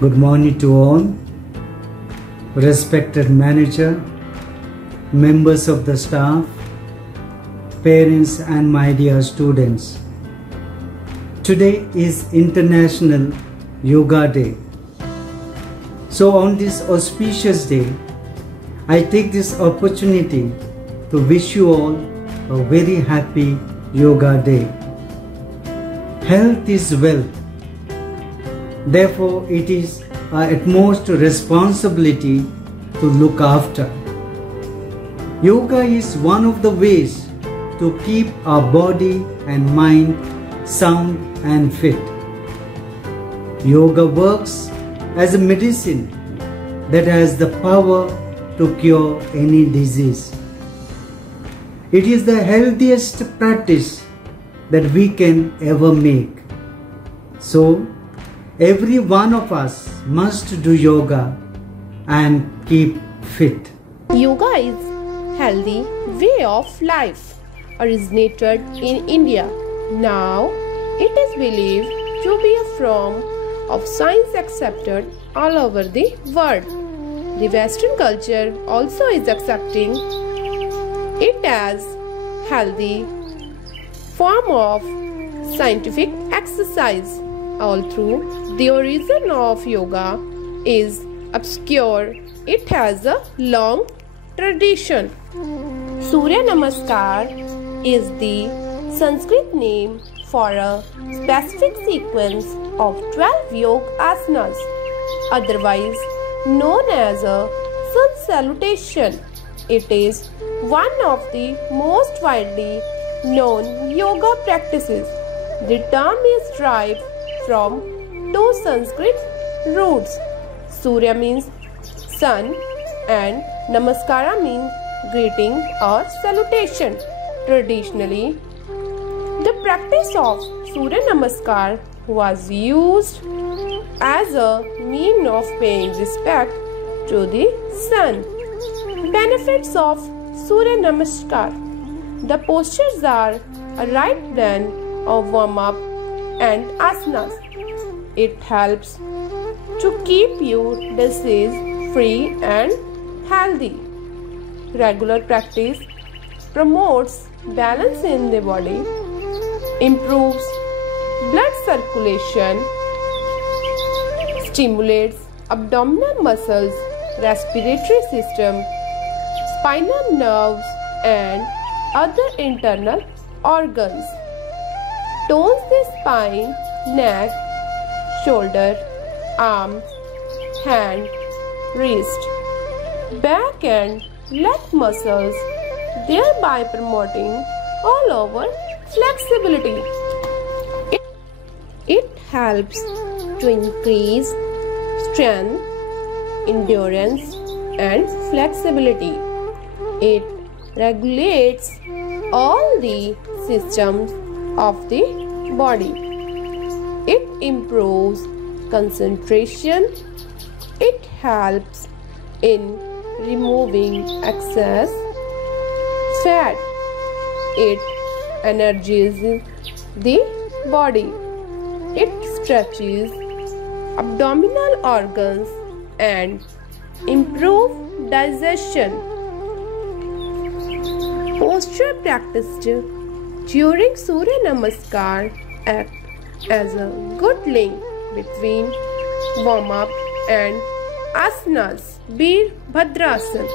Good morning to all, respected manager, members of the staff, parents and my dear students. Today is International Yoga Day. So on this auspicious day, I take this opportunity to wish you all a very happy Yoga Day. Health is wealth. Therefore, it is our utmost responsibility to look after. Yoga is one of the ways to keep our body and mind sound and fit. Yoga works as a medicine that has the power to cure any disease. It is the healthiest practice that we can ever make. So, every one of us must do yoga and keep fit. Yoga is healthy way of life, originated in India. Now, it is believed to be a form of science accepted all over the world. The Western culture also is accepting it as healthy form of scientific exercise. Although the origin of yoga is obscure, it has a long tradition. Surya Namaskar is the Sanskrit name for a specific sequence of 12 yoga asanas, otherwise known as a sun salutation. It is one of the most widely known yoga practices. The term is derived from two Sanskrit roots. Surya means sun and Namaskara means greeting or salutation. Traditionally, the practice of Surya Namaskar was used as a mean of paying respect to the sun. Benefits of Surya Namaskar. The postures are a right blend of warm-up and asanas. It helps to keep you disease-free and healthy. Regular practice promotes balance in the body, improves blood circulation, stimulates abdominal muscles, respiratory system, spinal nerves and other internal organs. Tones the spine, neck, shoulder, arms, hand, wrist, back and leg muscles, thereby promoting all over flexibility. It helps to increase strength, endurance and flexibility. It regulates all the systems of the body. It improves concentration. It helps in removing excess fat. It energizes the body. It stretches abdominal organs and improves digestion. Posture practiced during Surya Namaskar act as a good link between warm-up and asanas. Virabhadrasana.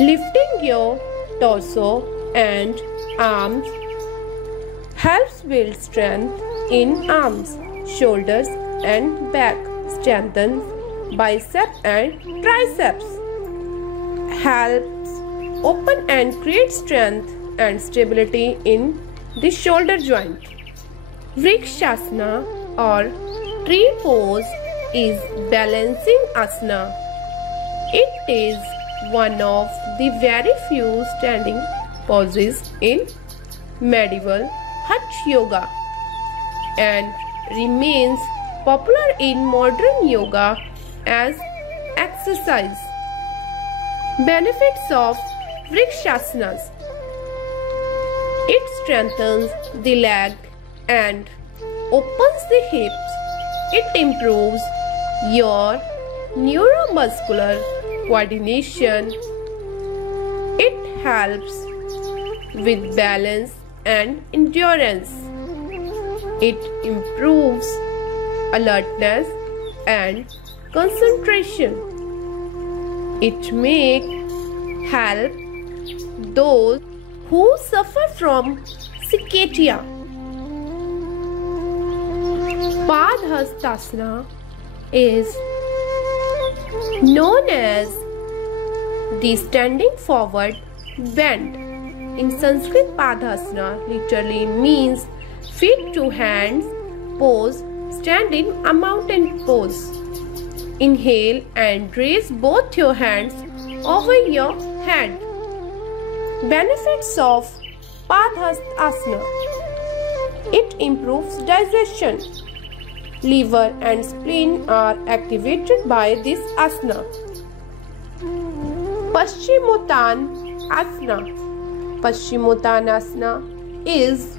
Lifting your torso and arms helps build strength in arms, shoulders and back. Strengthens biceps and triceps. Helps open and create strength and stability in the shoulder joint. Vrikshasana or tree pose is balancing asana. It is one of the very few standing poses in medieval Hatha yoga and remains popular in modern yoga as exercise. Benefits of Vrikshasanas. It strengthens the leg and opens the hips. It improves your neuromuscular coordination. It helps with balance and endurance. It improves alertness and concentration. It may help those who suffer from cachexia. Padhastasana is known as the standing forward bend. In Sanskrit, Padhasana literally means feet to hands pose, stand in a mountain pose. Inhale and raise both your hands over your head. Benefits of Padhasana: it improves digestion. Liver and spleen are activated by this asana. Paschimottanasana. Paschimottanasana is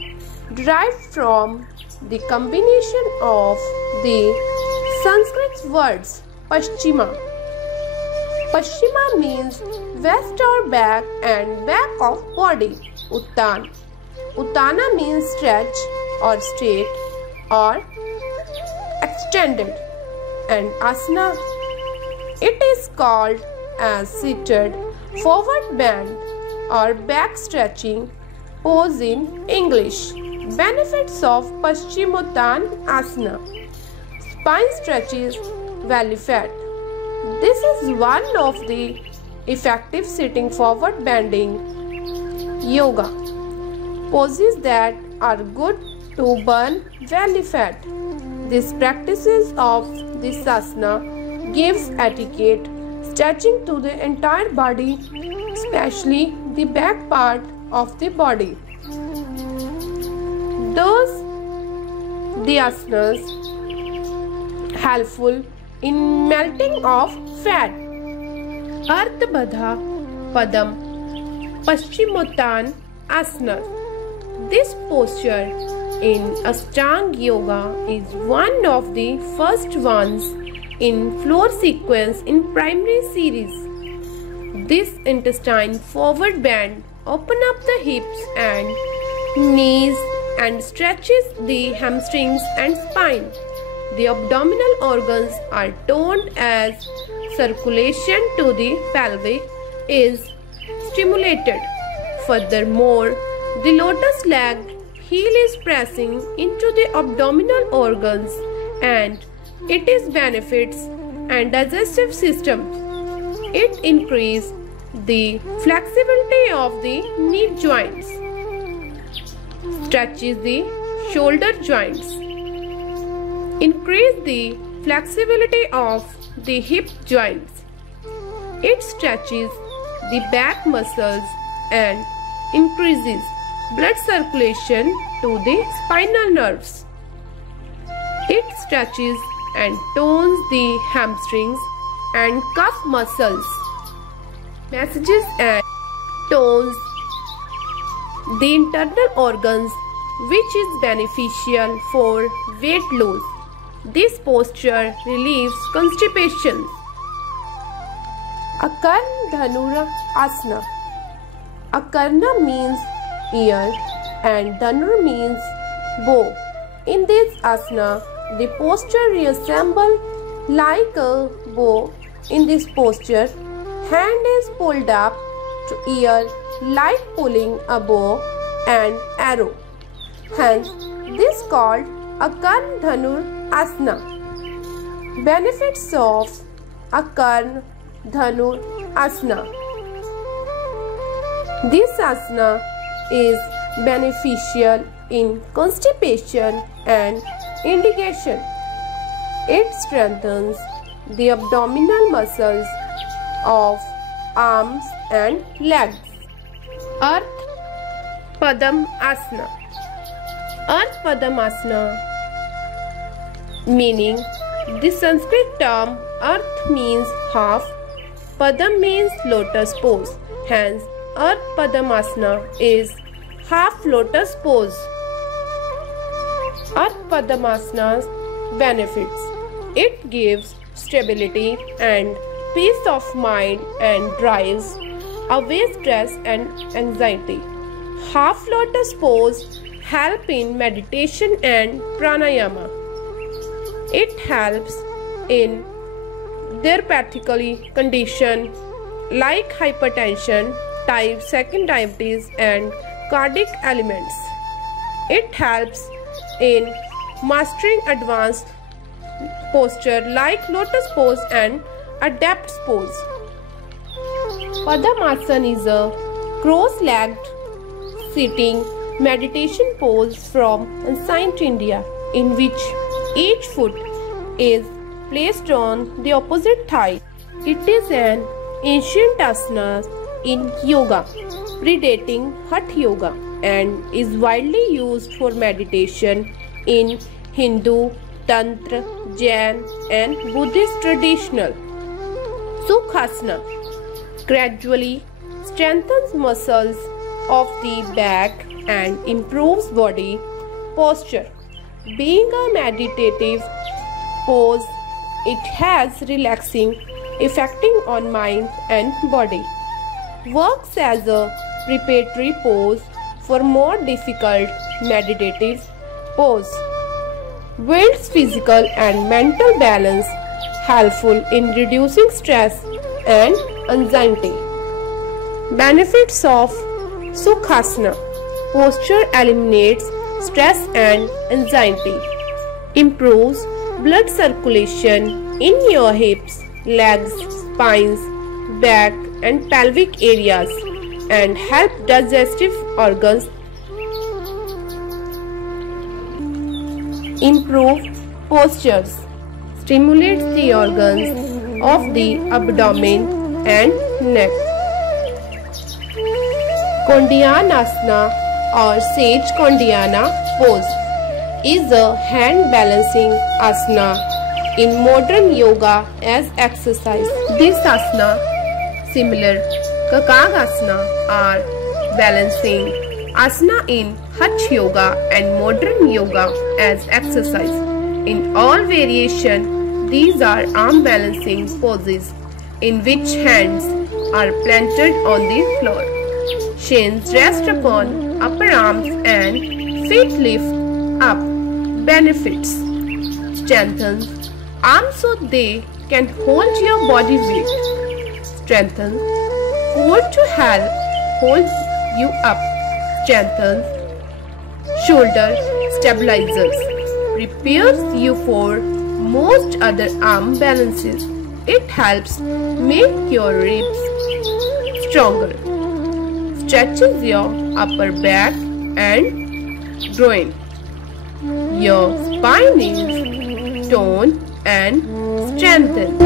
derived from the combination of the Sanskrit words Paschima. Paschima means west or back and back of body. Uttan. Uttana means stretch or straight or extended. And asana, it is called as seated forward bend or back stretching pose in English. Benefits of Paschimottanasana: spine stretches belly fat. This is one of the effective sitting forward bending yoga poses that are good to burn belly fat. These practices of this asana gives etiquette stretching to the entire body, especially the back part of the body. Thus, the asanas helpful in melting of fat. Ardhabadha Padam Paschimottanasana. This posture in Ashtanga Yoga is one of the first ones in floor sequence in primary series. This intestine forward bend opens up the hips and knees and stretches the hamstrings and spine. The abdominal organs are toned as circulation to the pelvic is stimulated. Furthermore, the lotus leg heel is pressing into the abdominal organs and it is benefits and digestive system. It increases the flexibility of the knee joints, stretches the shoulder joints, increase the flexibility of the hip joints. It stretches the back muscles and increases blood circulation to the spinal nerves. It stretches and tones the hamstrings and calf muscles, massages and tones the internal organs, which is beneficial for weight loss. This posture relieves constipation. Akarna Dhanur Asana. Akarna means ear and Dhanur means bow. In this asana, the posture resembles like a bow. In this posture, hand is pulled up to ear like pulling a bow and arrow. Hence, this called Akarna Dhanur Asana. Benefits of Akarna Dhanur Asana. This asana is beneficial in constipation and indigestion. It strengthens the abdominal muscles of arms and legs. Ardha Padam Asana. Ardha Padam Asana, meaning the Sanskrit term Ardha means half, Padam means lotus pose. Hence, Ardha Padam Asana is half lotus pose. Ardha Padam Asana's benefits: it gives stability and peace of mind and drives away stress and anxiety. Half lotus pose help in meditation and pranayama. It helps in therapeutically condition like hypertension, type 2 diabetes and cardiac ailments. It helps in mastering advanced posture like lotus pose and adapts pose. Padmasana is a cross-legged sitting meditation pose from ancient India in which each foot is placed on the opposite thigh. It is an ancient asana in yoga, predating Hatha Yoga, and is widely used for meditation in Hindu, Tantra, Jain and Buddhist traditional. Sukhasana gradually strengthens muscles of the back and improves body posture. Being a meditative pose, it has relaxing effecting on mind and body. Works as a preparatory pose for more difficult meditative pose. Builds physical and mental balance, helpful in reducing stress and anxiety. Benefits of Sukhasana. Posture eliminates stress and anxiety. Improves blood circulation in your hips, legs, spines, back and pelvic areas and help digestive organs. Improve postures. Stimulates the organs of the abdomen and neck. Kondyanasana or Sage Kondyana pose is a hand balancing asana in modern yoga as exercise. This asana, similar Kakagasana, are balancing asana in Hatha Yoga and modern yoga as exercise. In all variation, these are arm balancing poses in which hands are planted on the floor. Shins rest upon upper arms and feet lift up. Benefits: strengthens arms so they can hold your body weight. Strengthens core to help hold you up. Strengthens shoulder stabilizers. Prepares you for most other arm balances. It helps make your ribs stronger. Stretches your upper back and groin. Your spine is toned and strengthened.